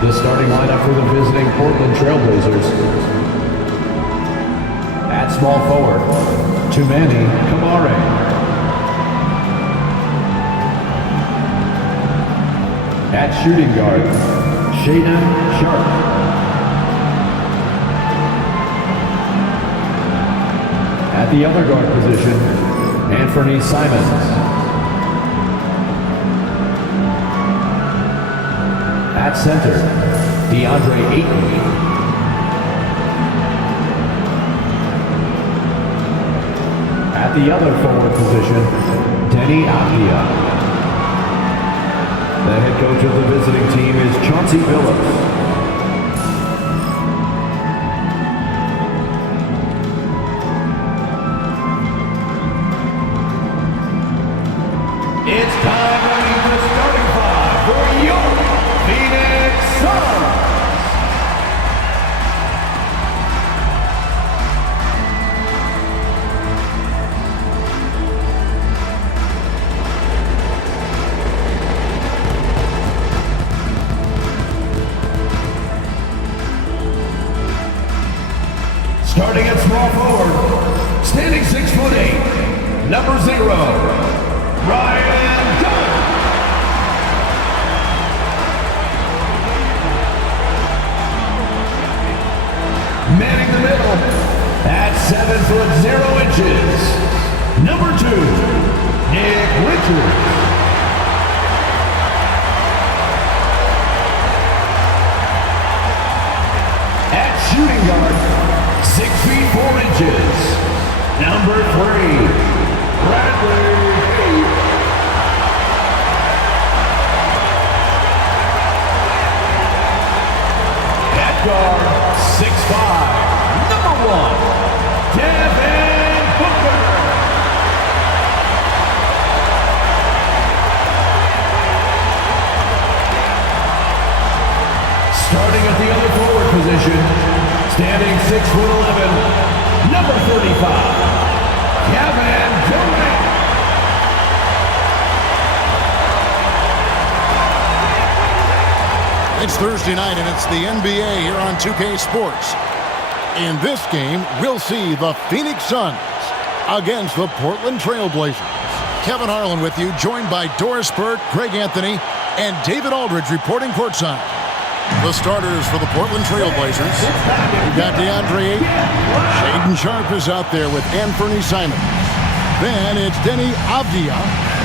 The starting lineup for the visiting Portland Trailblazers. At small forward, Tumani Kamare. At shooting guard, Shaden Sharp. At the other guard position, Anthony Simons. At center, DeAndre Ayton. At the other forward position, Denny Avdia. The head coach of the visiting team is Chauncey Billups. It's time to meet the starting five for your Phoenix Suns. Starting at small forward, standing 6'8", number 0, Ryan Dunn. Manning the middle at 7'0", number 2, Nick Richards. At shooting guard, 6'4", number 3, Bradley. At guard, 6'5", number 1, Devin Booker. Starting at the other forward position, standing 6'11", number 35, Kevin Durant. It's Thursday night and it's the NBA here on 2K Sports. In this game, we'll see the Phoenix Suns against the Portland Trailblazers. Kevin Harlan with you, joined by Doris Burt, Greg Anthony, and David Aldridge reporting courtside. The starters for the Portland Trailblazers. We've got DeAndre Ayton. Shaden Sharp is out there with Anthony Simons. Then it's Denny Avdia,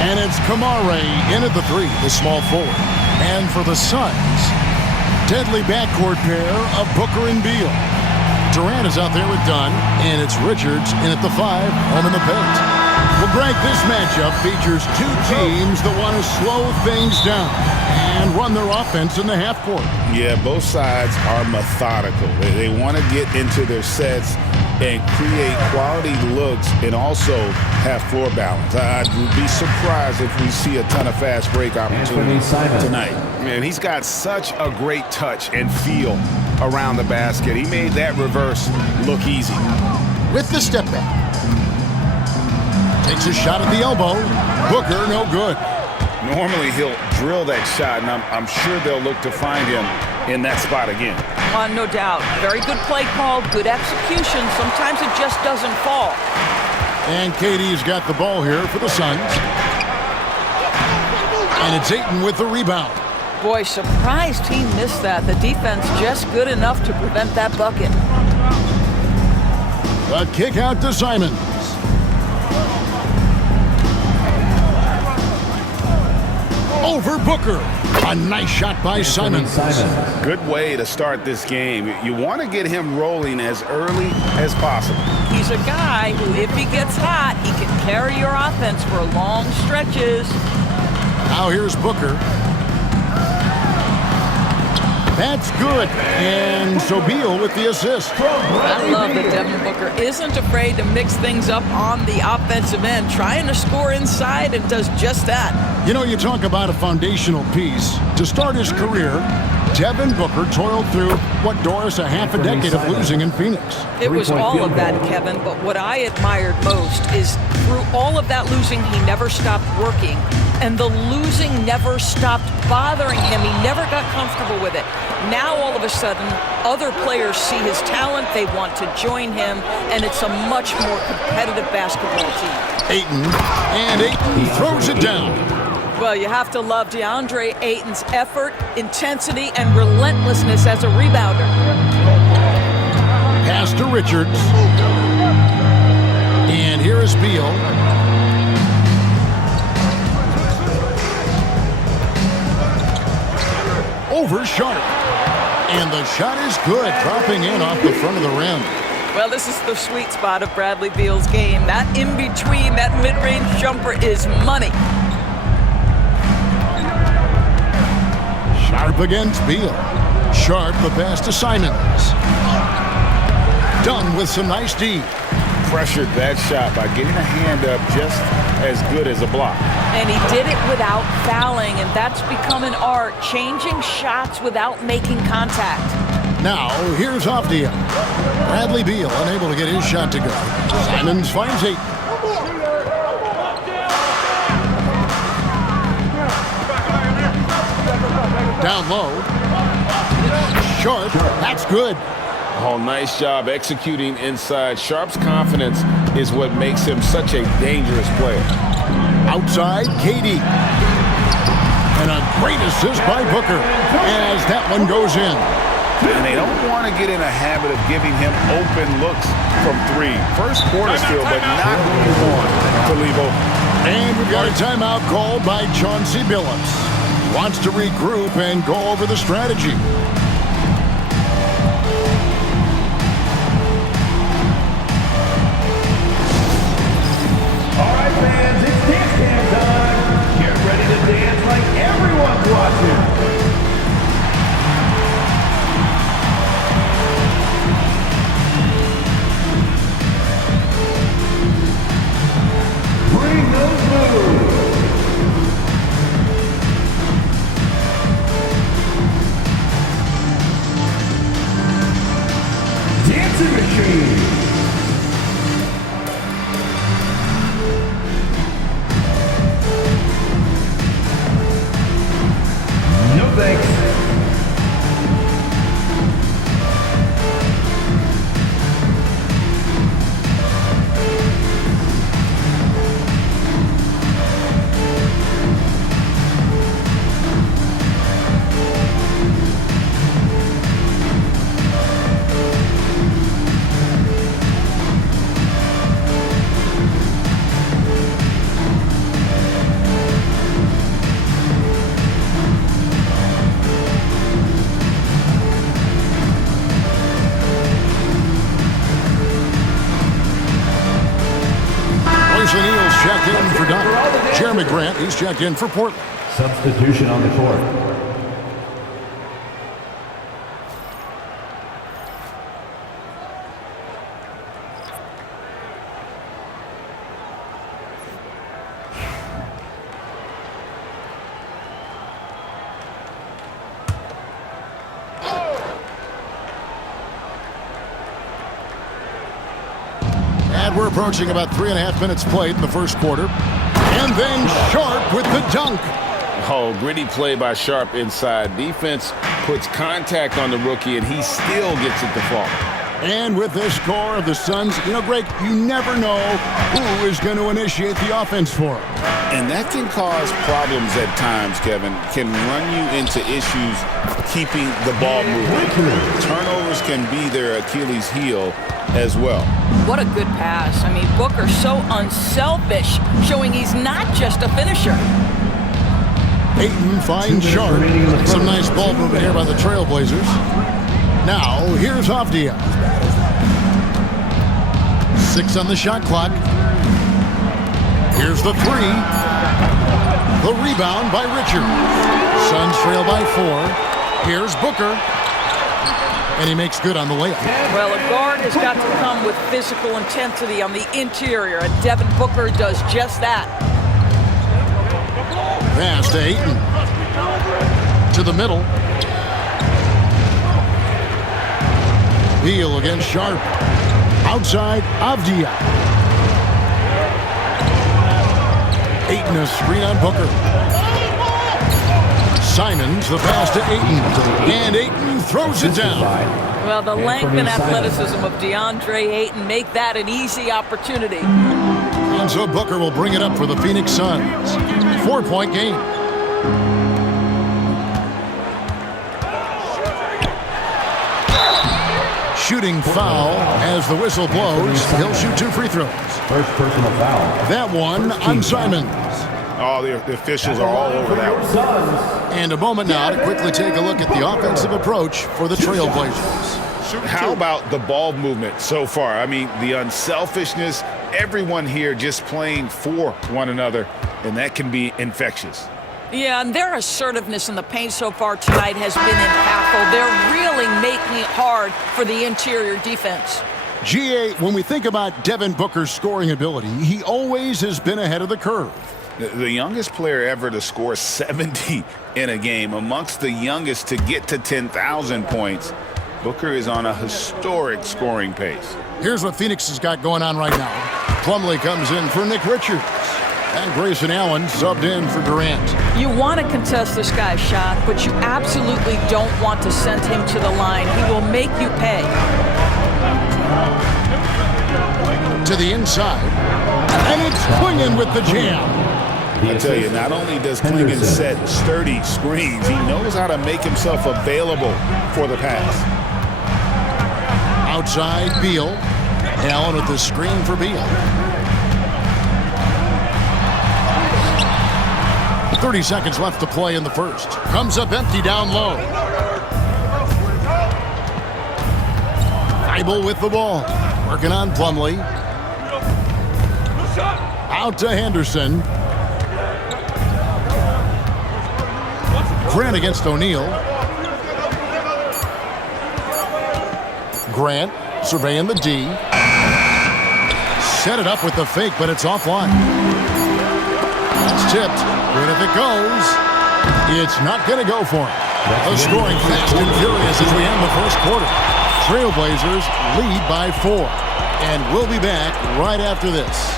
and it's Kamare in at the 3, the small forward. And for the Suns, deadly backcourt pair of Booker and Beal. Durant is out there with Dunn, and it's Richards in at the 5, home in the paint. Well, Greg, this matchup features two teams that want to slow things down and run their offense in the half court. Yeah, both sides are methodical. They want to get into their sets and create quality looks and also have floor balance. I'd be surprised if we see a ton of fast break opportunities tonight. Man, he's got such a great touch and feel around the basket. He made that reverse look easy. With the step back. Takes a shot at the elbow. Booker, no good. Normally he'll drill that shot, and I'm sure they'll look to find him in that spot again. No doubt. Very good play call, good execution. Sometimes it just doesn't fall. And KD's got the ball here for the Suns. And it's Ayton with the rebound. Boy, surprised he missed that. The defense just good enough to prevent that bucket. The kick out to Simons. Over Booker. A nice shot by Simons. Good way to start this game. You want to get him rolling as early as possible. He's a guy who, if he gets hot, he can carry your offense for long stretches. Now here's Booker. That's good. And so Beal with the assist. I love that Devin Booker isn't afraid to mix things up on the offensive end, trying to score inside, and does just that. You know, you talk about a foundational piece. To start his career, Devin Booker toiled through, what, Doris, a half a decade of losing in Phoenix. It was all of that, Kevin, but what I admired most is through all of that losing, he never stopped working and the losing never stopped bothering him. He never got comfortable with it. Now, all of a sudden, other players see his talent, they want to join him, and it's a much more competitive basketball team. Ayton throws it down. Well, you have to love DeAndre Ayton's effort, intensity, and relentlessness as a rebounder. Pass to Richards. And here is Beal. Over Sharp. And the shot is good, dropping in off the front of the rim. Well, this is the sweet spot of Bradley Beal's game. That in-between, that mid-range jumper is money. Sharp against Beal. Sharp the pass to Simons. Done with some nice D. Pressured that shot by getting a hand up just as good as a block. And he did it without fouling, and that's become an art, changing shots without making contact. Now, here's Avdia. Bradley Beal unable to get his shot to go. Simons finds Ayton. Down low. Sharp, that's good. Oh, nice job executing inside. Sharp's confidence is what makes him such a dangerous player. Outside, KD. And a great assist by Booker as that one goes in. And they don't want to get in a habit of giving him open looks from three. First quarter still, but not who you want to leave open. And we've got a timeout called by Chauncey Billups. Wants to regroup and go over the strategy. All right, fans, it's dance cam time. Get ready to dance like everyone's watching. Bring those moves. Dancing machine. No thanks. O'Neal's checked in for Dunn. Jeremy Grant, he's checked in for Portland. Substitution on the court. We're approaching about 3.5 minutes played in the first quarter. And then Sharp with the dunk. Oh, gritty play by Sharp inside. Defense puts contact on the rookie, and he still gets it to fall. And with this score of the Suns, you know, Greg, you never know who is going to initiate the offense for them. And that can cause problems at times, Kevin. Can run you into issues keeping the ball moving. Turnovers can be their Achilles heel as well. What a good pass. I mean, Booker so unselfish, showing he's not just a finisher. Ayton finds Sharp. Some nice ball movement here by the Trailblazers. Now, here's Avdia. 6 on the shot clock. Here's the 3. The rebound by Richard. Suns trail by 4. Here's Booker. And he makes good on the layup. Well, a guard has got to come with physical intensity on the interior, and Devin Booker does just that. Pass to Ayton. To the middle. Beal against Sharp. Outside, Avdia. Ayton a screen on Booker. Simons the pass to Ayton. And Ayton throws it down. Well, the length and athleticism of DeAndre Ayton make that an easy opportunity. And so Booker will bring it up for the Phoenix Suns. 4-point game. Shooting foul as the whistle blows. He'll shoot 2 free throws. First personal foul. That one on Simons. Oh, the officials are all over that one. And a moment now to quickly take a look at the offensive approach for the Trailblazers. How about the ball movement so far? I mean, the unselfishness, everyone here just playing for one another, and that can be infectious. Yeah, and their assertiveness in the paint so far tonight has been impactful. They're really making it hard for the interior defense. GA, when we think about Devin Booker's scoring ability, he always has been ahead of the curve. The youngest player ever to score 70 in a game, amongst the youngest to get to 10,000 points. Booker is on a historic scoring pace. Here's what Phoenix has got going on right now. Plumlee comes in for Nick Richards. And Grayson Allen subbed in for Durant. You want to contest this guy's shot, but you absolutely don't want to send him to the line. He will make you pay. To the inside. And it's Klingon with the jam. I tell you, not only does Klingon set sturdy screens, he knows how to make himself available for the pass. Outside, Beal. Allen with the screen for Beal. 30 seconds left to play in the first. Comes up empty down low. Thibault with the ball. Working on Plumlee. Out to Henderson. Grant against O'Neal. Grant surveying the D. Set it up with the fake, but it's offline. It's tipped. Good if it goes. It's not going to go for him. The scoring fast and furious as we end the first quarter. Trailblazers lead by 4. And we'll be back right after this.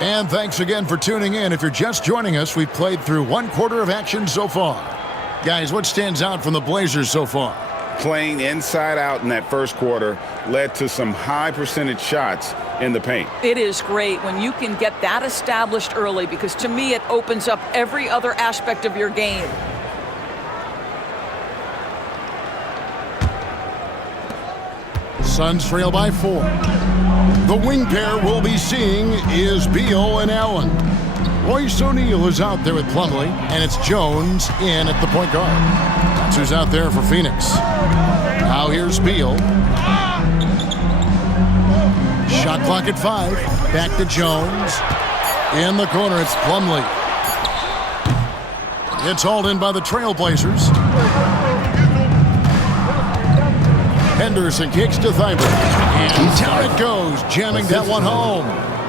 And thanks again for tuning in. If you're just joining us, we've played through 1 quarter of action so far. Guys, what stands out from the Blazers so far? Playing inside out in that first quarter led to some high percentage shots in the paint. It is great when you can get that established early, because to me it opens up every other aspect of your game. Suns trail by 4. The wing pair we'll be seeing is Beal and Allen. Royce O'Neal is out there with Plumlee, and it's Jones in at the point guard. That's who's out there for Phoenix. Now here's Beal. Shot clock at 5. Back to Jones. In the corner, it's Plumlee. It's hauled in by the Trailblazers. Henderson kicks to Thibault. And down it goes, jamming that one home.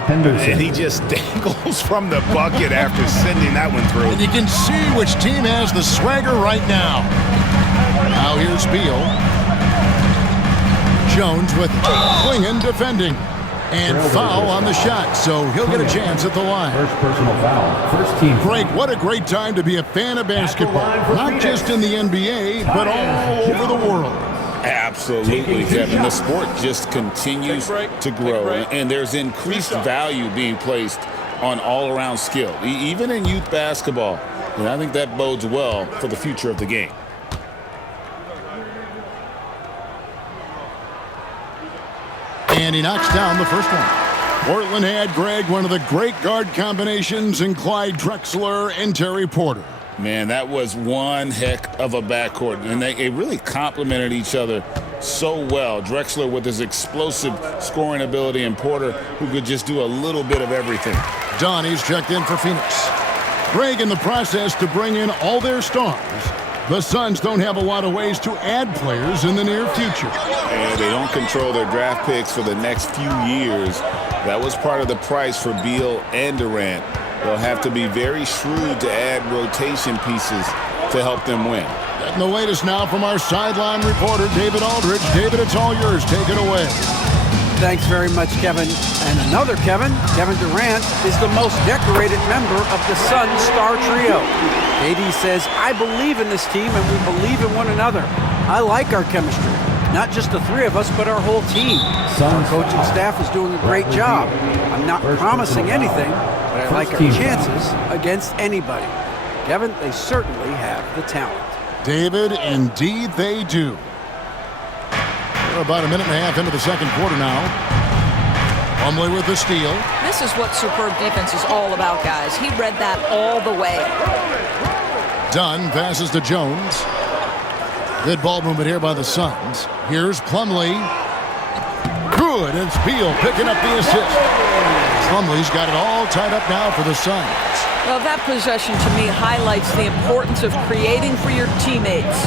Henderson. And he just dangles from the bucket after sending that one through. And you can see which team has the swagger right now. Now here's Beal. Jones with Klingon defending. And foul on the shot, so he'll get a chance at the line. First personal foul. First team. Greg, what a great time to be a fan of basketball. Not just in the NBA, but all over the world. Absolutely, Kevin. The sport just continues to grow, and there's increased value being placed on all-around skill, even in youth basketball. And I think that bodes well for the future of the game. And he knocks down the first one. Portland had, Greg, one of the great guard combinations in Clyde Drexler and Terry Porter. Man, that was one heck of a backcourt, and they really complemented each other so well. Drexler with his explosive scoring ability, and Porter who could just do a little bit of everything. Donnie's checked in for Phoenix. Greg, in the process to bring in all their stars, the Suns don't have a lot of ways to add players in the near future. And they don't control their draft picks for the next few years. That was part of the price for Beal and Durant. They'll have to be very shrewd to add rotation pieces to help them win. And the latest now from our sideline reporter, David Aldridge. David, it's all yours. Take it away. Thanks very much, Kevin. And another Kevin Durant, is the most decorated member of the Suns star trio. KD says, I believe in this team and we believe in one another. I like our chemistry. Not just the three of us, but our whole team. Our coaching staff is doing a great job. I'm not promising anything, but I like our chances against anybody. Kevin, they certainly have the talent. David, indeed they do. We're about a minute and a half into the second quarter now. Plumlee with the steal. This is what superb defense is all about, guys. He read that all the way. Dunn passes to Jones. Good ball movement here by the Suns. Here's Plumlee. Good, it's Beal picking up the assist. Plumlee's got it all tied up now for the Suns. Well, that possession to me highlights the importance of creating for your teammates.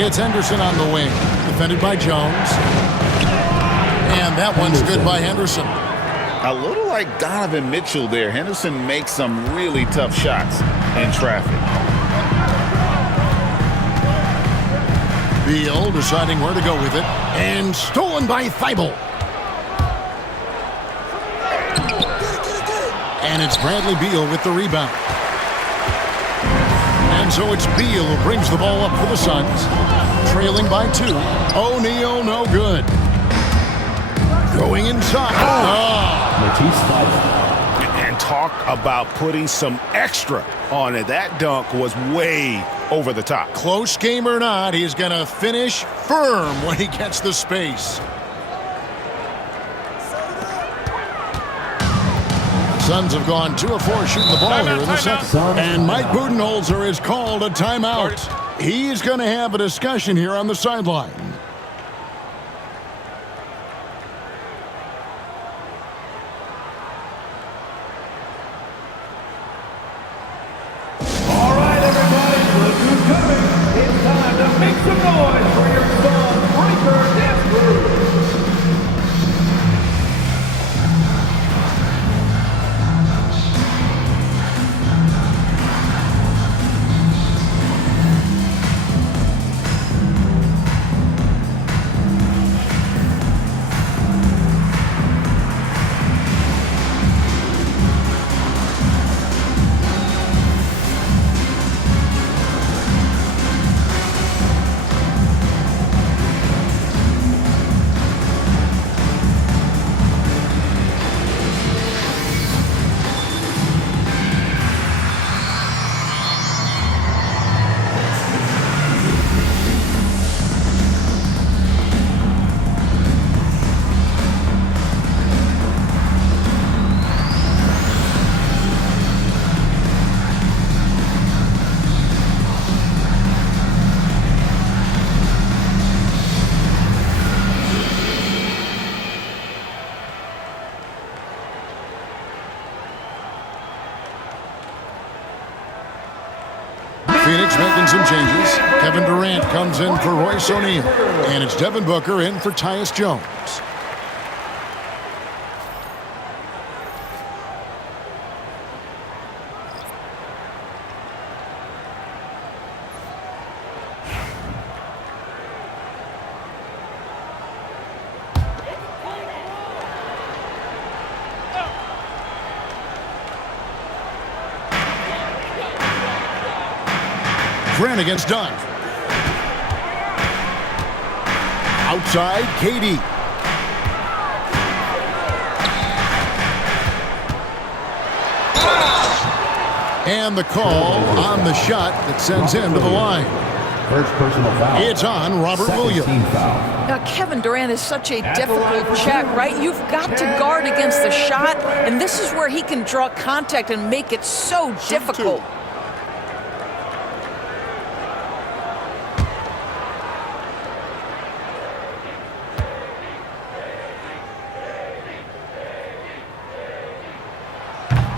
It's Henderson on the wing, defended by Jones. And that one's good by Henderson. A little like Donovan Mitchell there. Henderson makes some really tough shots in traffic. Beal deciding where to go with it. And stolen by Thibault. And it's Bradley Beal with the rebound. And so it's Beal who brings the ball up for the Suns. Trailing by 2. O'Neal no good. Going inside. And talk about putting some extra on it. That dunk was way over the top. Close game or not, he's going to finish firm when he gets the space. Suns have gone 2 of 4 shooting the ball here in the second. And Mike Budenholzer has called a timeout. He's going to have a discussion here on the sideline. All right, everybody, look who's coming. It's time to make some noise for your Sun Breaker Dance Crew. Phoenix making some changes. Kevin Durant comes in for Royce O'Neal. And it's Devin Booker in for Tyus Jones. Grant against Dunn. Outside, KD. And the call on the shot that sends him to the line. First personal foul. It's on Robert Williams. Now, Kevin Durant is such a difficult check, right? You've got to guard against the shot, and this is where he can draw contact and make it so difficult.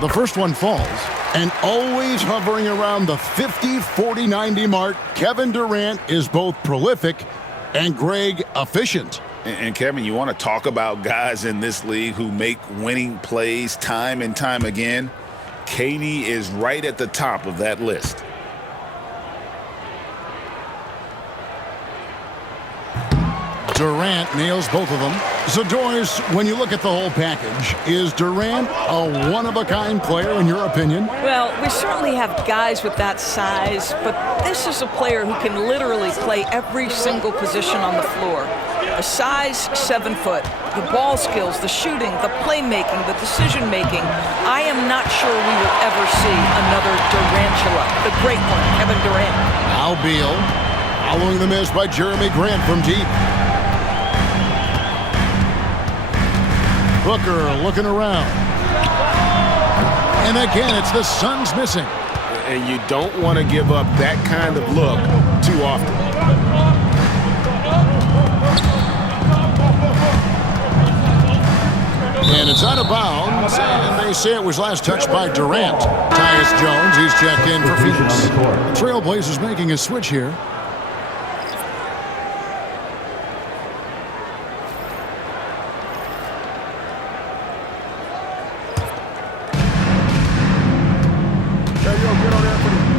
The first one falls, and always hovering around the 50, 40, 90 mark, Kevin Durant is both prolific and, Greg, efficient. And Kevin, you want to talk about guys in this league who make winning plays time and time again? KD is right at the top of that list. Durant nails both of them. So, Doris, when you look at the whole package, is Durant a one-of-a-kind player in your opinion? Well, we certainly have guys with that size, but this is a player who can literally play every single position on the floor. A size 7 foot, the ball skills, the shooting, the playmaking, the decision-making. I am not sure we will ever see another Durantula, the great one, Kevin Durant. Now Beal, following the miss by Jeremy Grant from deep. Booker looking around. And again, it's the Suns missing. And you don't want to give up that kind of look too often. And it's out of bounds, and they say it was last touched by Durant. Tyus Jones, he's checked in for Phoenix. Trailblazers making a switch here.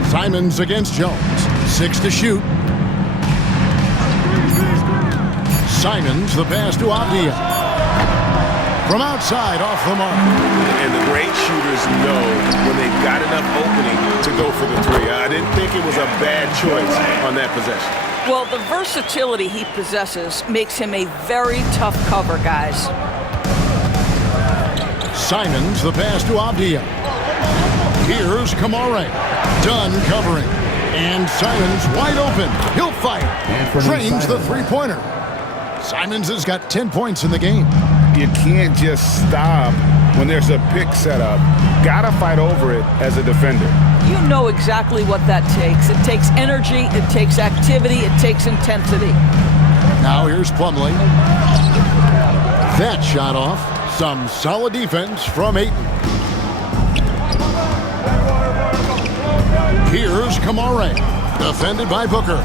Simons against Jones. 6 to shoot. Simons, the pass to Avdia. From outside, off the mark. And the great shooters know when they've got enough opening to go for the three. I didn't think it was a bad choice on that possession. Well, the versatility he possesses makes him a very tough cover, guys. Simons, the pass to Avdia. Here's Kamare. Done covering. And Simons wide open. He'll fire. Drains the three-pointer. Simons has got 10 points in the game. You can't just stop when there's a pick set up. Gotta fight over it as a defender. You know exactly what that takes. It takes energy, it takes activity, it takes intensity. Now here's Plumlee. That shot off. Some solid defense from Ayton. Here's Kamare. Defended by Booker.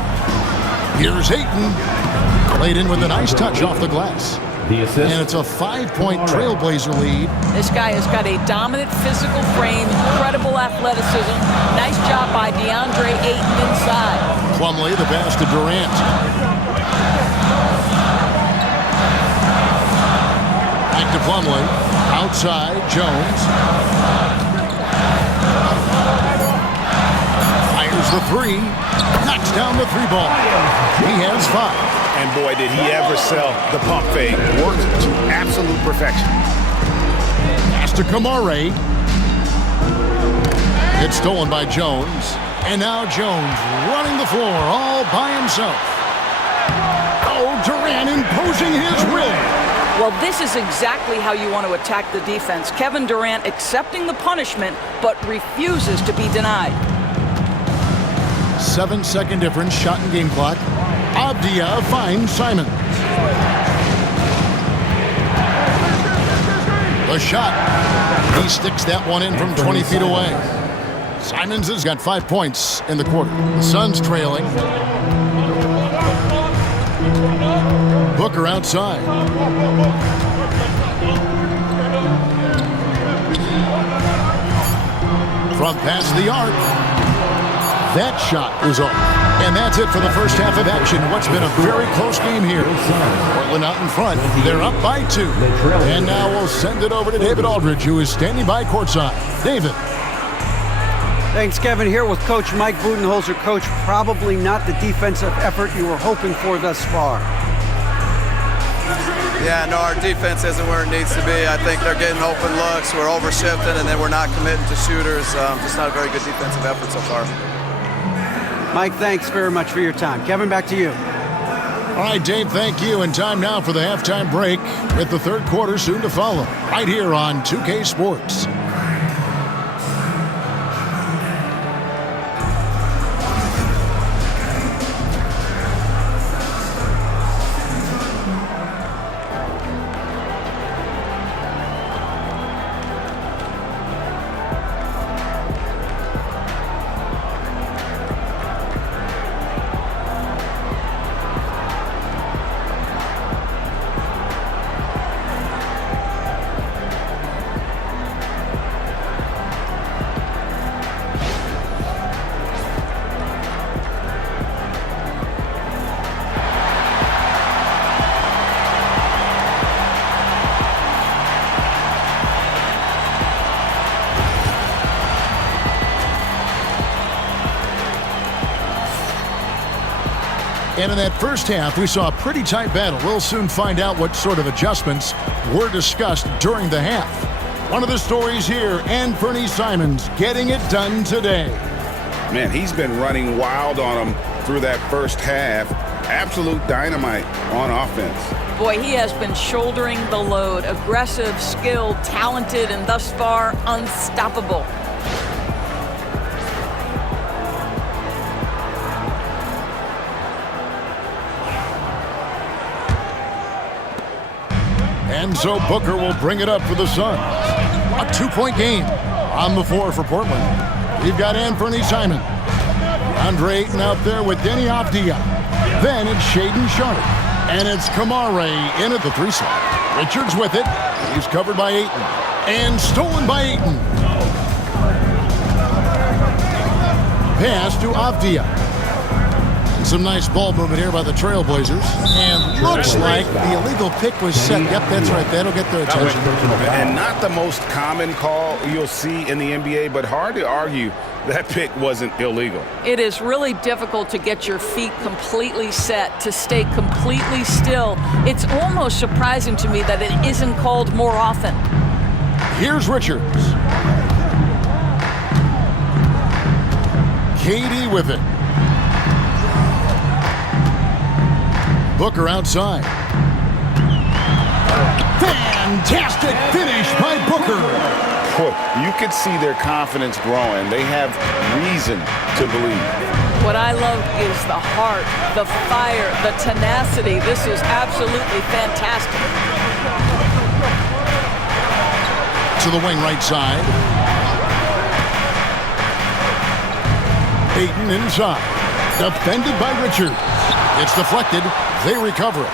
Here's Ayton. Laid in with a nice touch off the glass. And it's a 5-point Trailblazer lead. This guy has got a dominant physical frame, incredible athleticism. Nice job by DeAndre Ayton inside. Plumlee, the pass to Durant. Back to Plumlee. Outside, Jones. Fires the three. Knocks down the three ball. He has 5. And boy, did he ever sell the pump fake. Worked to absolute perfection. Pass to Kamare. It's stolen by Jones. And now Jones running the floor all by himself. Oh, Durant imposing his will. Well, this is exactly how you want to attack the defense. Kevin Durant accepting the punishment, but refuses to be denied. 7-second difference, shot and game clock. Avdia finds Simons. The shot. He sticks that one in from 20 feet away. Simons has got 5 points in the quarter. The Suns trailing. Booker outside. From past the arc. That shot is off. And that's it for the first half of action. What's been a very close game here. Portland out in front. They're up by 2. And now we'll send it over to David Aldridge, who is standing by courtside. David. Thanks, Kevin. Here with Coach Mike Budenholzer. Coach, probably not the defensive effort you were hoping for thus far. Yeah, no, our defense isn't where it needs to be. I think they're getting open looks. We're overshifting, and then we're not committing to shooters. Just not a very good defensive effort so far. Mike, thanks very much for your time. Kevin, back to you. All right, Dave, thank you. And time now for the halftime break with the third quarter soon to follow. Right here on 2K Sports. And in that first half, we saw a pretty tight battle. We'll soon find out what sort of adjustments were discussed during the half. One of the stories here, Anthony Simons getting it done today. Man, he's been running wild on him through that first half. Absolute dynamite on offense. Boy, he has been shouldering the load. Aggressive, skilled, talented, and thus far unstoppable. And so Booker will bring it up for the Suns. A 2-point game on the floor for Portland. You've got Anthony Simons. Andre Ayton out there with Denny Avdia. Then it's Shaedon Sharpe. And it's Kamare in at the 3 slot. Richards with it. He's covered by Ayton. And stolen by Ayton. Pass to Avdia. And some nice ball movement here by the Trailblazers. And looks like the illegal pick was set. Yep, that's right. That'll get their attention. And not the most common call you'll see in the NBA, but hard to argue that pick wasn't illegal. It is really difficult to get your feet completely set, to stay completely still. It's almost surprising to me that it isn't called more often. Here's Richards. KD with it. Booker outside. Fantastic finish by Booker. Boy, you could see their confidence growing. They have reason to believe. What I love is the heart, the fire, the tenacity. This is absolutely fantastic. To the wing right side. Ayton inside. Defended by Richards. It's deflected. They recover it.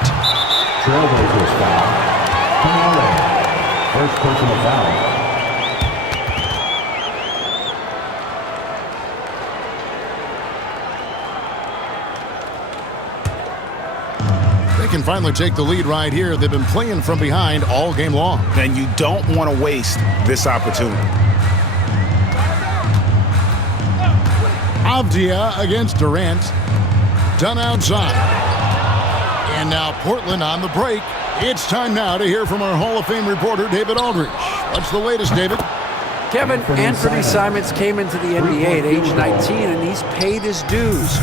Trailblazers foul. First personal foul. They can finally take the lead right here. They've been playing from behind all game long. And you don't want to waste this opportunity. Avdia against Durant. Done outside. And now Portland on the break. It's time now to hear from our Hall of Fame reporter, David Aldridge. What's the latest, David? Kevin, Anthony Simons came into the NBA at age 19, and he's paid his dues,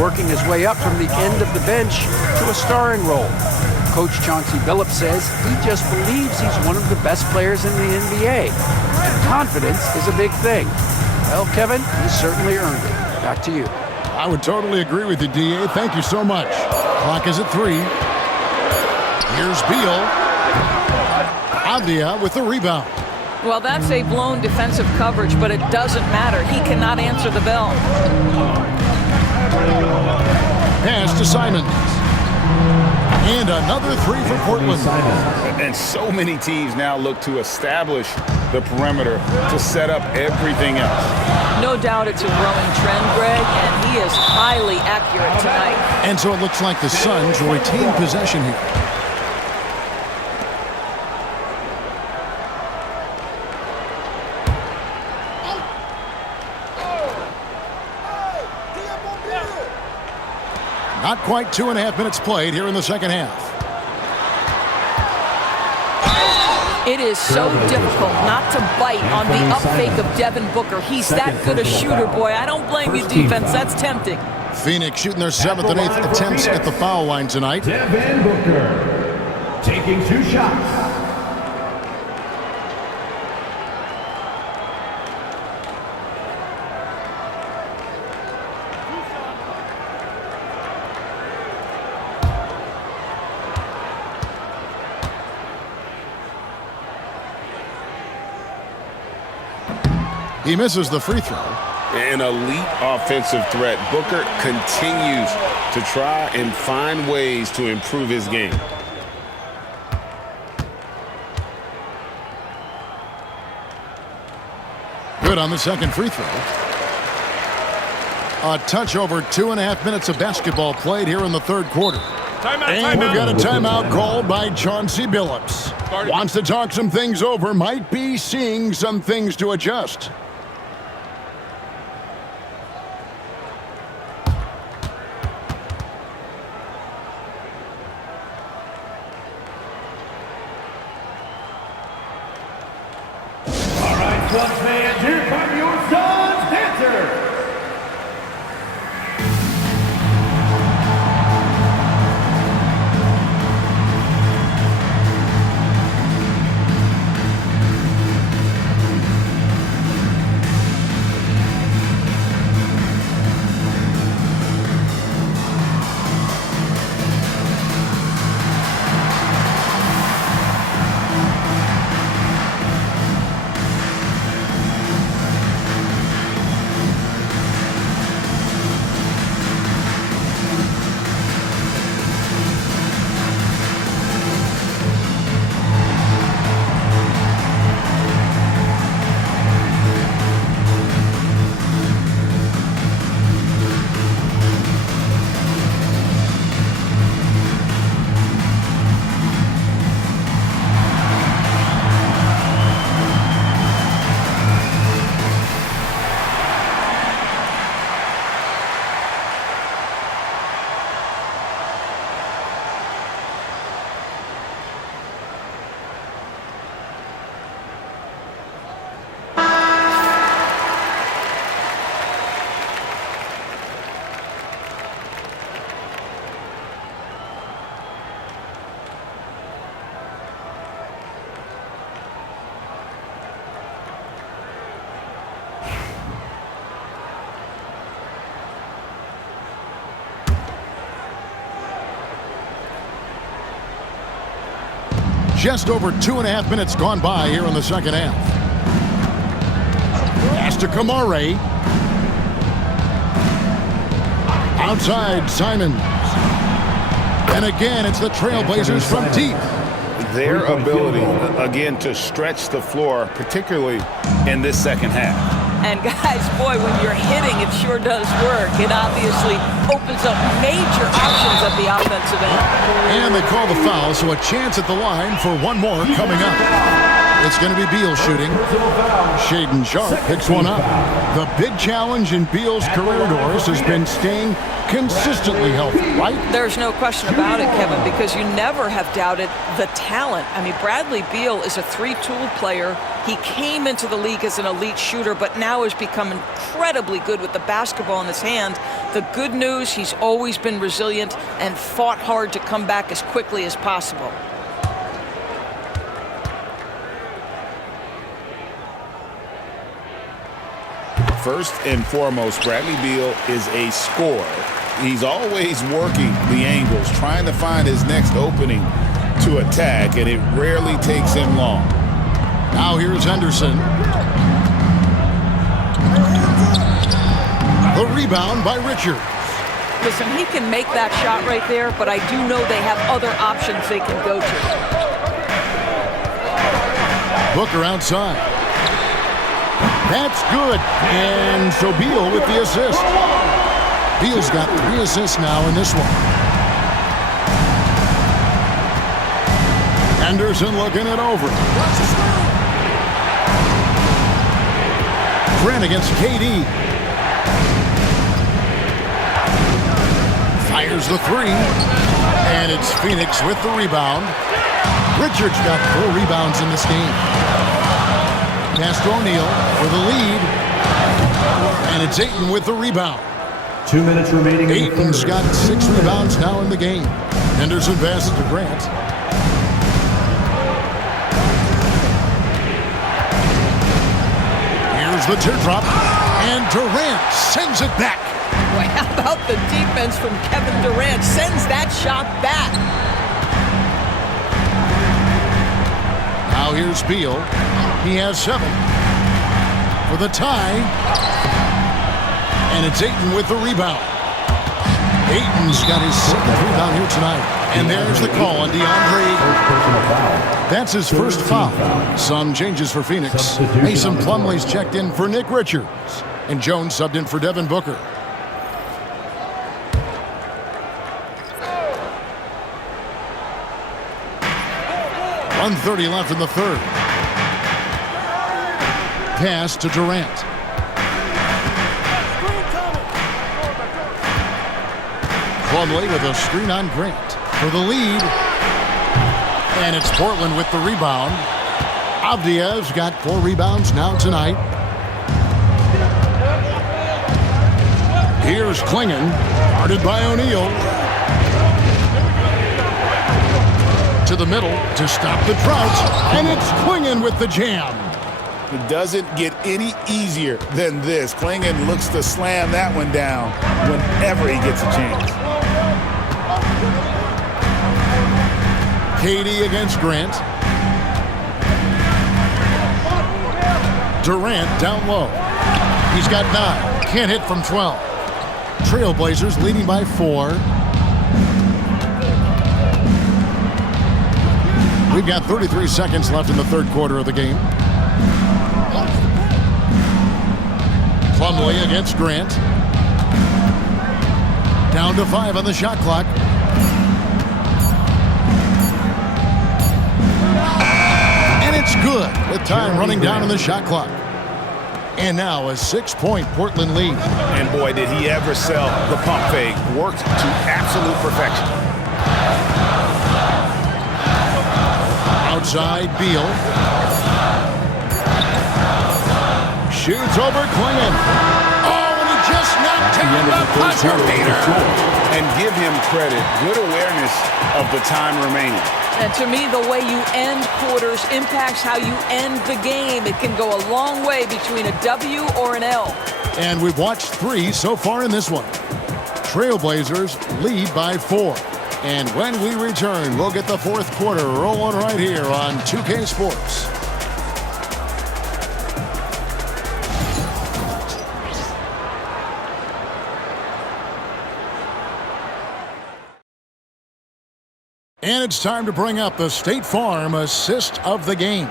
working his way up from the end of the bench to a starring role. Coach Chauncey Billups says he just believes he's one of the best players in the NBA, and confidence is a big thing. Well, Kevin, he's certainly earned it. Back to you. I would totally agree with you, D.A. Thank you so much. Clock is at 3. Here's Beal. Avdia with the rebound. Well, that's a blown defensive coverage, but it doesn't matter. He cannot answer the bell. Pass to Simons. And another 3 for Portland. And so many teams now look to establish the perimeter to set up everything else. No doubt it's a growing trend, Greg, and he is highly accurate tonight. And so it looks like the Suns will retain possession here. Not quite 2.5 minutes played here in the second half. It is so difficult not to bite on the up fake of Devin Booker. He's that good a shooter, boy. I don't blame you, defense. That's tempting. Phoenix shooting their 7th and 8th attempts at the foul line tonight. Devin Booker taking 2 shots. He misses the free throw. An elite offensive threat. Booker continues to try and find ways to improve his game. Good on the second free throw. A touch over 2.5 minutes of basketball played here in the third quarter. And we've got a timeout called by Chauncey Billups. Wants to talk some things over, might be seeing some things to adjust. Bucks fans, here come your Suns dancers. Just over 2.5 minutes gone by here in the second half. Pass to Kamare. Outside, Simons. And again, it's the Trailblazers from deep. Their ability, again, to stretch the floor, particularly in this second half. And guys, boy, when you're hitting, it sure does work. It obviously opens up major options at the offensive end. And they call the foul, so a chance at the line for one more coming up. It's going to be Beal shooting. Shaedon Sharpe picks one up. The big challenge in Beal's career, Doris, has been staying consistently healthy, right? There's no question about it, Kevin, because you never have doubted the talent. I mean, Bradley Beal is a three-tool player. He came into the league as an elite shooter, but now has become incredibly good with the basketball in his hand. The good news, he's always been resilient and fought hard to come back as quickly as possible. First and foremost, Bradley Beal is a scorer. He's always working the angles, trying to find his next opening to attack, and it rarely takes him long. Now here's Henderson. The rebound by Richards. Listen, he can make that shot right there, but I do know they have other options they can go to. Booker outside. That's good. And so Beal with the assist. Beal's got 3 assists now in this one. Henderson looking it over. Grant against KD. Fires the 3. And it's Phoenix with the rebound. Richards got 4 rebounds in this game. Pass to O'Neal for the lead. And it's Ayton with the rebound. 2 minutes remaining. Ayton's got 6 rebounds now in the game. Henderson passes to Grant. Here's the teardrop. And Durant sends it back. Boy, how about the defense from Kevin Durant? Sends that shot back. Now here's Beal. He has 7 for the tie. And it's Ayton with the rebound. Ayton's got his 7th rebound here tonight. And there's the call on DeAndre. That's his first foul. Some changes for Phoenix. Mason Plumlee's checked in for Nick Richards. And Jones subbed in for Devin Booker. .130 left in the third. Pass to Durant. Plumlee with a screen on Grant for the lead. And it's Portland with the rebound. Avdiev's got 4 rebounds now tonight. Here's Klingon, guarded by O'Neal. To the middle to stop the Trouts, and it's Klingon with the jam. It doesn't get any easier than this. Klingon looks to slam that one down whenever he gets a chance. Katie against Grant. Durant down low. He's got 9. Can't hit from 12. Trailblazers leading by 4. We've got 33 seconds left in the third quarter of the game. Plumlee against Grant. Down to 5 on the shot clock. And it's good with time running down on the shot clock. And now a 6-point Portland lead. And boy, did he ever sell the pump fake. Worked to absolute perfection. Outside, Beal. Shoots over Klingon. Oh, and he just knocked down the buzzer beater. And give him credit. Good awareness of the time remaining. And to me, the way you end quarters impacts how you end the game. It can go a long way between a W or an L. And we've watched 3 so far in this one. Trailblazers lead by 4. And when we return, we'll get the fourth quarter rolling right here on 2K Sports. And it's time to bring up the State Farm assist of the game.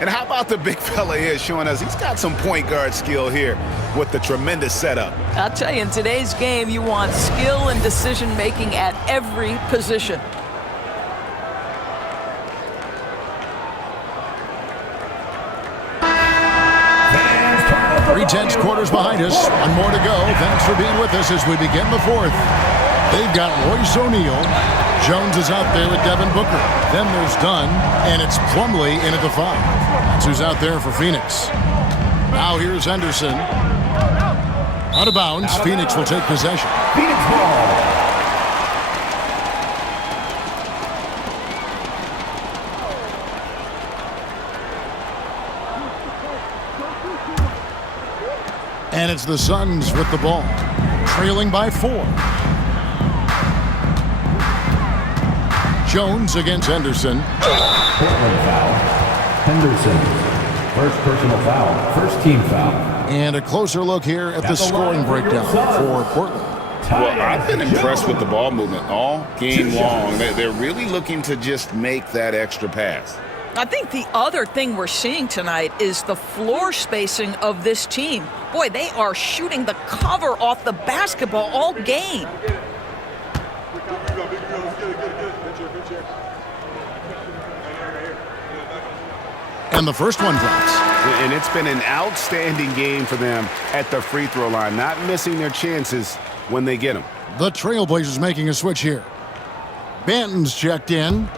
And how about the big fella here showing us he's got some point guard skill here with the tremendous setup. I'll tell you, in today's game, you want skill and decision-making at every position. Three-tenths quarters behind us. One more to go. Thanks for being with us as we begin the fourth. They've got Royce O'Neal. Jones is out there with Devin Booker. Then there's Dunn, and it's Plumlee in at the 5. That's who's out there for Phoenix. Now here's Henderson. Out of bounds. Phoenix will take possession. Phoenix ball. And it's the Suns with the ball, trailing by 4. Jones against Henderson. Portland foul. Henderson. First personal foul. First team foul. And a closer look here at the scoring breakdown for Portland. Well, I've been impressed with the ball movement all game long. They're really looking to just make that extra pass. I think the other thing we're seeing tonight is the floor spacing of this team. Boy, they are shooting the cover off the basketball all game. And the first one drops. And it's been an outstanding game for them at the free throw line, not missing their chances when they get them. The Trailblazers making a switch here. Banton's checked in.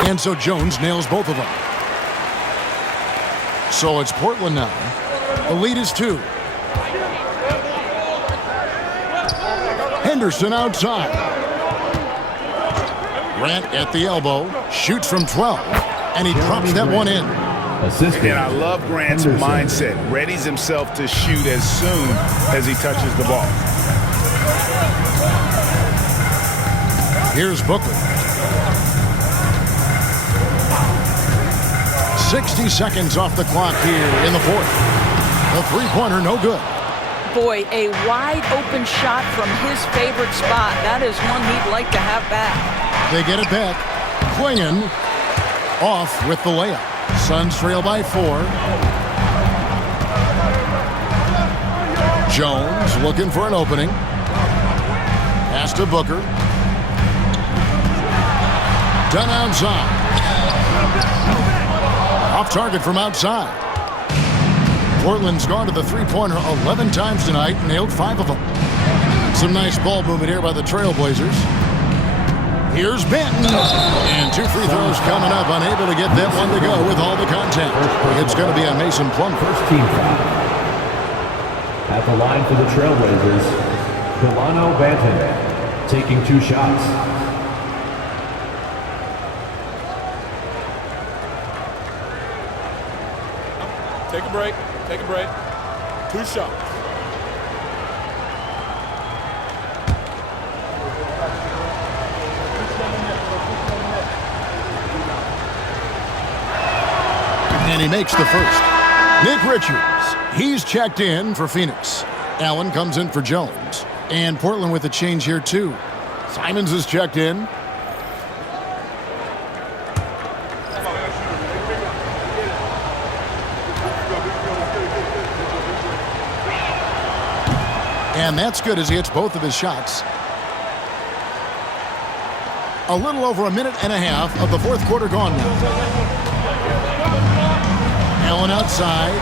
And so Jones nails both of them. So it's Portland now. The lead is 2. Henderson outside. Grant at the elbow. Shoots from 12. And he drops that one in. And I love Grant's mindset. Readies himself to shoot as soon as he touches the ball. Here's Booker. 60 seconds off the clock here in the fourth. The three-pointer no good. Boy, a wide-open shot from his favorite spot. That is one he'd like to have back. They get it back. Klingon off with the layup. Suns trail by 4. Jones looking for an opening. Pass to Booker. Done outside. Off target from outside. Portland's gone to the three-pointer 11 times tonight, nailed 5 of them. Some nice ball movement here by the Trailblazers. Here's Benton. And 2 free throws coming up. Unable to get that one to go with all the contact. It's going to be on Mason Plummer. First team foul. At the line for the Trailblazers, Delano Banton, taking 2 shots. Take a break. Take a break. 2 shots. And he makes the first. Nick Richards, he's checked in for Phoenix. Allen comes in for Jones. And Portland with a change here too. Simons is checked in. And that's good as he hits both of his shots. A little over a minute and a half of the fourth quarter gone now. Allen outside.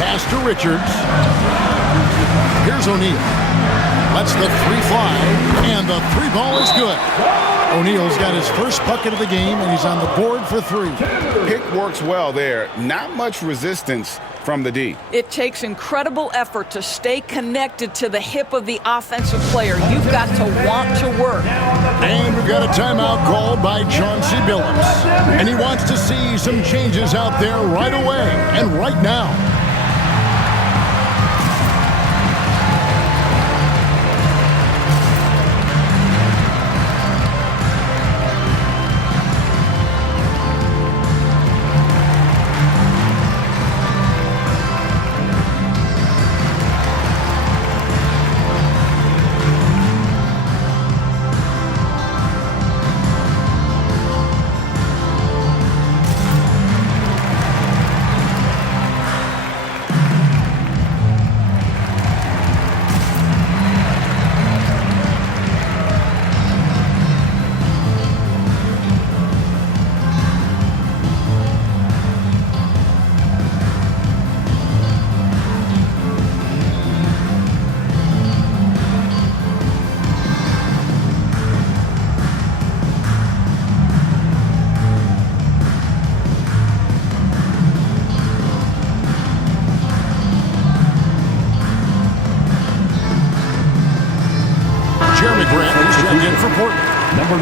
Pass to Richards. Here's O'Neal. Lets the 3 fly, and the 3 ball is good. O'Neal's got his first bucket of the game, and he's on the board for 3. Pick works well there. Not much resistance from the D. It takes incredible effort to stay connected to the hip of the offensive player. You've got to want to work. And we've got a timeout called by Chauncey Billups. And he wants to see some changes out there right away and right now.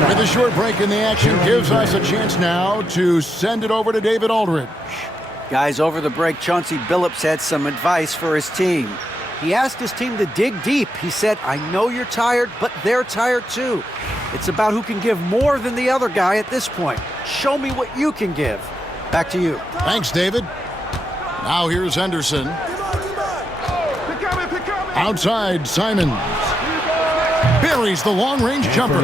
With a short break in the action gives us a chance now to send it over to David Aldridge. Guys, over the break, Chauncey Billups had some advice for his team. He asked his team to dig deep. He said, I know you're tired, but they're tired too. It's about who can give more than the other guy at this point. Show me what you can give. Back to you. Thanks, David. Now here's Henderson. Outside, Simons. Buries the long-range jumper.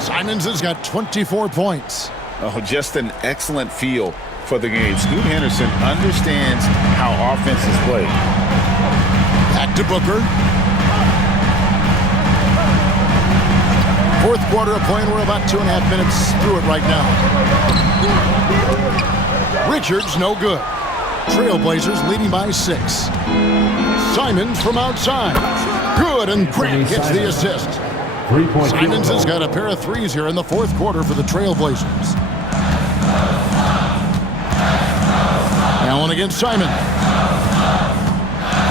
Simons has got 24 points. Oh, just an excellent feel for the game. Scoot Henderson understands how offense is played. Back to Booker. Fourth quarter of play, and we're about 2.5 minutes through it right now. Richards, no good. Trailblazers leading by 6. Simons from outside. Good, and Grant gets the assist. Simons has got a pair of threes here in the fourth quarter for the Trailblazers. Allen against Simon.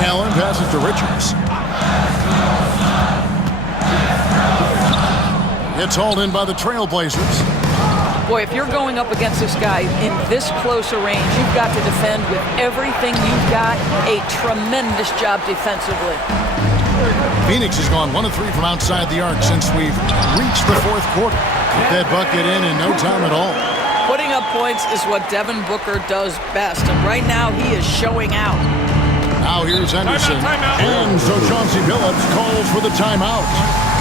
Allen passes to Richards. It's hauled in by the Trailblazers. Boy, if you're going up against this guy in this close a range, you've got to defend with everything you've got. A tremendous job defensively. Phoenix has gone 1 of 3 from outside the arc since we've reached the fourth quarter. Get that bucket in no time at all. Putting up points is what Devin Booker does best, and right now he is showing out. Now here's Henderson. Timeout. And so Chauncey Billups calls for the timeout.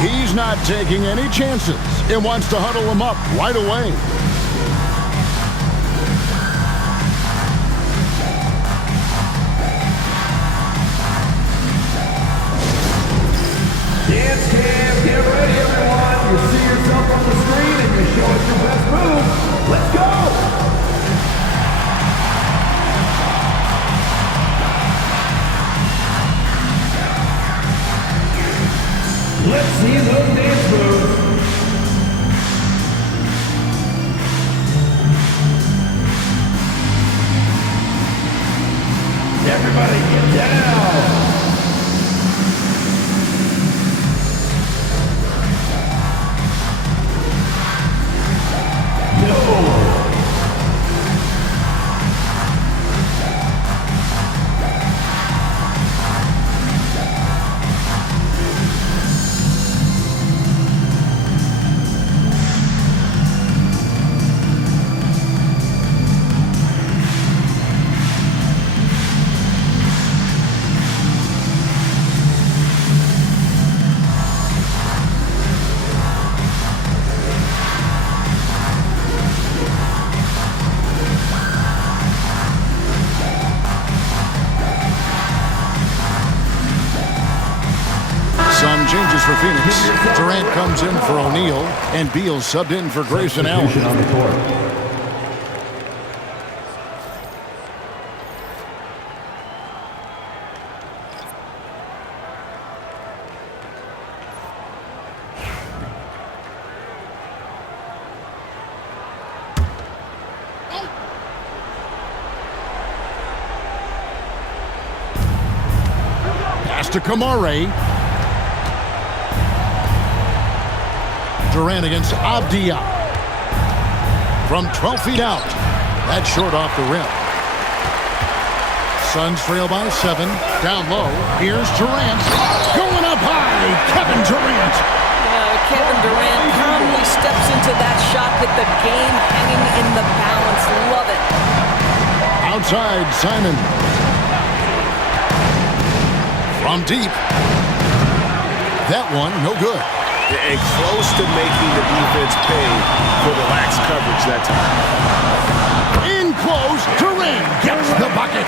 He's not taking any chances and wants to huddle him up right away. Dance cam, get ready everyone. You see yourself on the screen and you show us your best move. Let's go! Let's see those dance moves. Everybody get down. Some changes for Phoenix. Durant comes in for O'Neal, and Beal subbed in for Grayson Allen. On the court. Pass to Kamare. Durant against Abdia. From 12 feet out. That's short off the rim. Suns trail by 7. Down low. Here's Durant. Going up high. Kevin Durant. Kevin Durant calmly steps into that shot with the game hanging in the balance. Love it. Outside, Simon. From deep. That one, no good. And close to making the defense pay for the lax coverage that time. In close, Durant gets the bucket.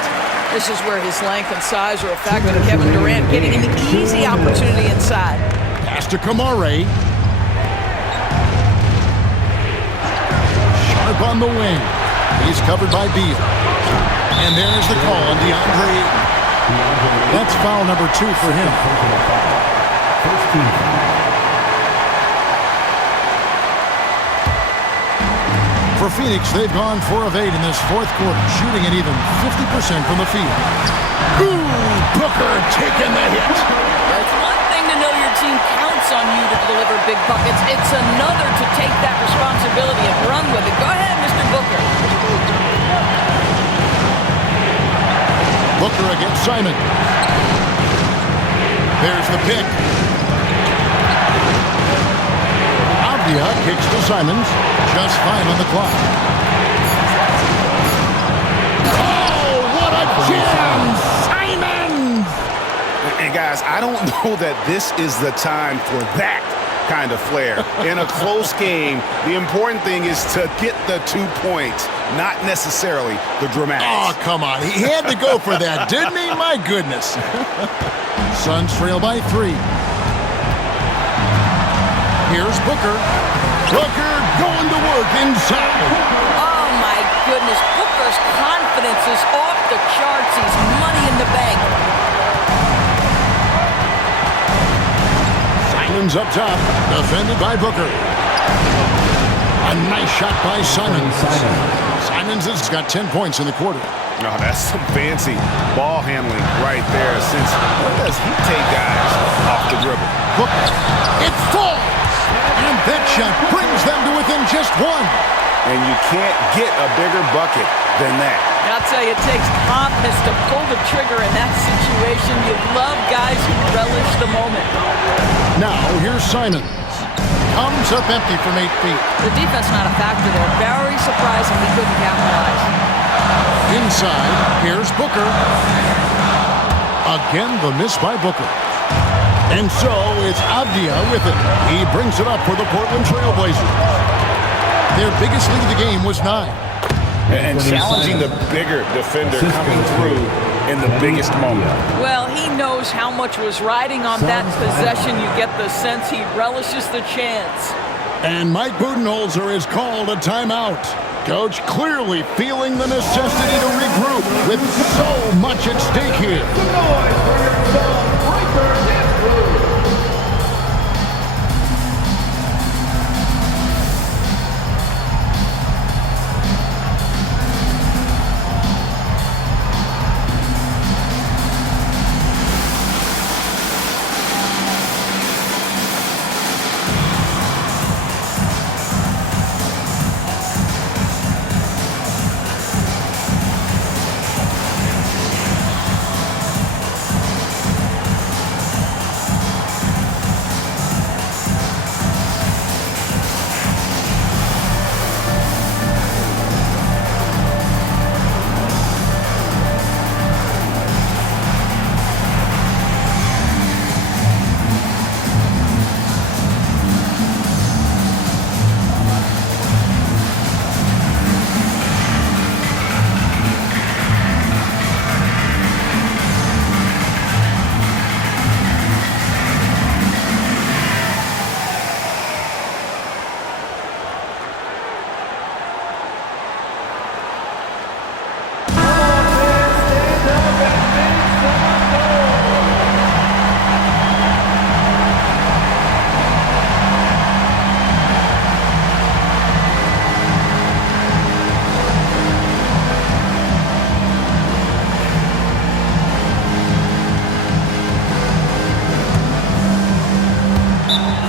This is where his length and size are a factor. Kevin Durant getting an easy opportunity inside. Pass to Kamare. Sharp on the wing. He's covered by Beal. And there's the call on DeAndre. That's foul number 2 for him. First team foul. For Phoenix, they've gone 4 of 8 in this fourth quarter, shooting at even 50% from the field. Ooh, Booker taking the hit. It's one thing to know your team counts on you to deliver big buckets. It's another to take that responsibility and run with it. Go ahead, Mr. Booker. Booker against Simon. There's the pick. Abdia kicks to Simons. Just 5 on the clock. Oh, what a jam! Simons! And guys, I don't know that this is the time for that kind of flair. In a close game, the important thing is to get the 2 points, not necessarily the dramatics. Oh, come on. He had to go for that, didn't he? My goodness. Suns trail by 3. Here's Booker. Booker going to work inside. Oh, my goodness. Booker's confidence is off the charts. He's money in the bank. Simons up top. Defended by Booker. A nice shot by Simons. Simons has got 10 points in the quarter. No, that's some fancy ball handling right there. Since when does he take guys off the dribble? Booker. It falls. And that shot brings them to within just 1. And you can't get a bigger bucket than that. I'll tell you, it takes confidence to pull the trigger in that situation. You love guys who relish the moment. Now, here's Simons. Comes up empty from 8 feet. The defense not a factor there. Very surprising he couldn't capitalize. Inside, here's Booker. Again, the miss by Booker. And so, it's Abdia with it. He brings it up for the Portland Trail Blazers. Their biggest lead of the game was 9. And challenging the bigger defender coming through in the biggest moment. Well, he knows how much was riding on that possession. You get the sense he relishes the chance. And Mike Budenholzer has called a timeout. Coach clearly feeling the necessity to regroup with so much at stake here.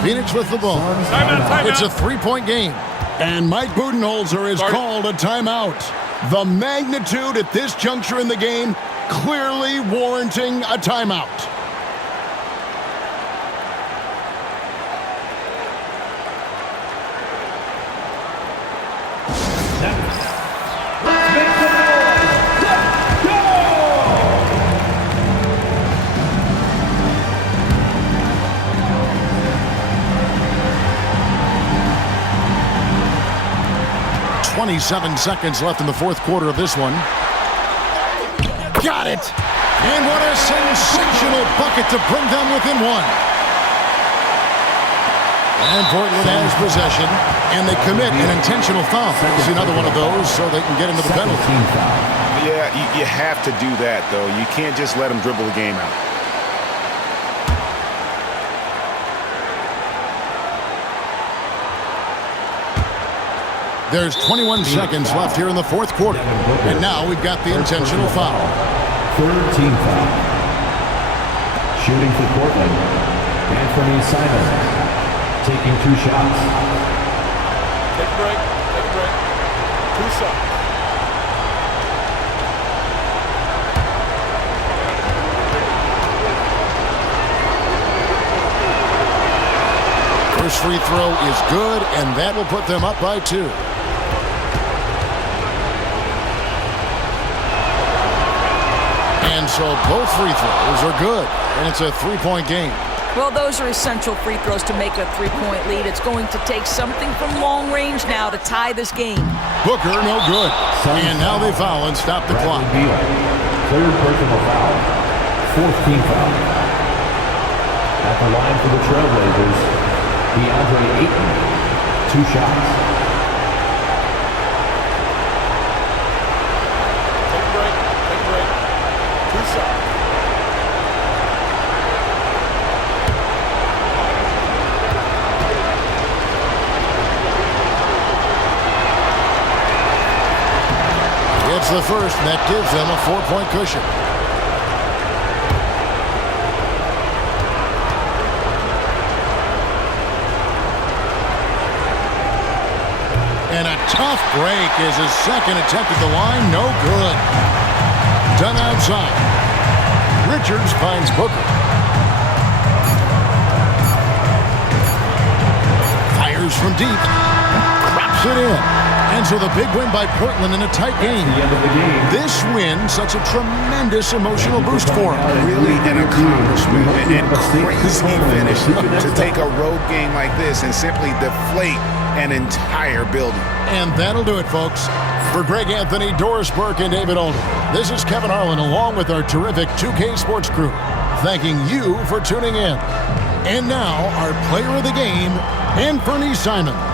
Phoenix with the ball. Timeout. It's a three-point game. And Mike Budenholzer has called a timeout. The magnitude at this juncture in the game clearly warranting a timeout. Let's go. 27 seconds left in the fourth quarter of this one. Got it! And what a sensational bucket to bring them within one. And Portland has possession, and they commit an intentional foul. It's another one of those so they can get into the penalty. Yeah, you have to do that, though. You can't just let them dribble the game out. There's 21 seconds left here in the fourth quarter. And now we've got the intentional foul. Third team foul. Shooting for Portland, Anthony Simons. Taking 2 shots. Take a break. 2 shots. First free throw is good, and that will put them up by 2. And so both free throws are good, and it's a 3-point game. Well, those are essential free throws to make a 3-point lead. It's going to take something from long range now to tie this game. Booker, no good. And now they foul and stop the clock. Third personal foul. Fourth team foul. At the line for the Trailblazers, DeAndre Ayton. 2 shots. Take a break. 2 shots. It's the first, and that gives them a 4-point cushion. And a tough break is his second attempt at the line. No good. Done outside. Richards finds Booker. Fires from deep. Drops it in. And so the big win by Portland in a tight game. The end of the game. This win, such a tremendous emotional boost for him. Really an accomplishment and crazy finish to take a road game like this and simply deflate an entire building. And that'll do it, folks. For Greg Anthony, Doris Burke, and David Olden, this is Kevin Harlan along with our terrific 2K Sports crew, thanking you for tuning in. And now, our player of the game, Anthony Simons.